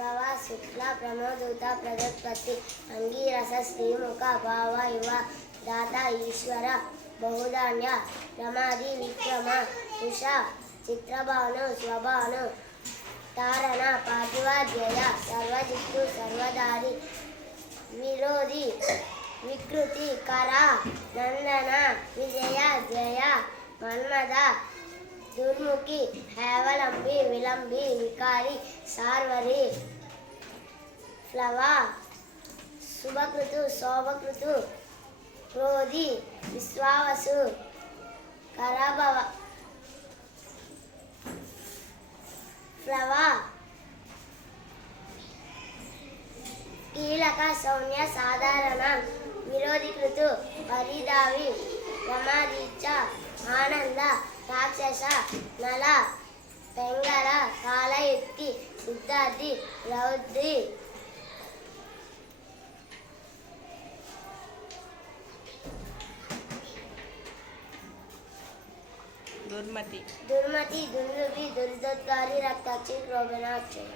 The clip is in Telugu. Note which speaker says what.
Speaker 1: భవ శుక్ల ప్రమోదూత ప్రదోత్పత్తి అంగీరస శ్రీముఖ భావ యువ దాత ఈశ్వర బహుధాన్య ప్రమాది విక్రమ ఉష చిత్రభాను స్వభాను తారణ పాటివాధ్యయ సర్వజిత్తు సర్వదారి విరోధి వికృతి కర నందన విజయ జయ మన్మద దుర్ముఖి హేవలంబి విలంబి వికారి సార్వరి ఫ్లవ శుభకృతు శోభకృతు క్రోధి విశ్వావసు కరాభవ ఫ్లవ కీలక సౌమ్య సాధారణ విరోధీకృతు పరిదావి రమాదీచ నల పెంగళ కాలయుక్తి సిద్ధార్థి రౌద్రి.
Speaker 2: దుర్మతి.
Speaker 1: దుర్మతి దుర్లుభి దుర్దోద్గారి రక్తాక్షి క్రోభనాక్షయ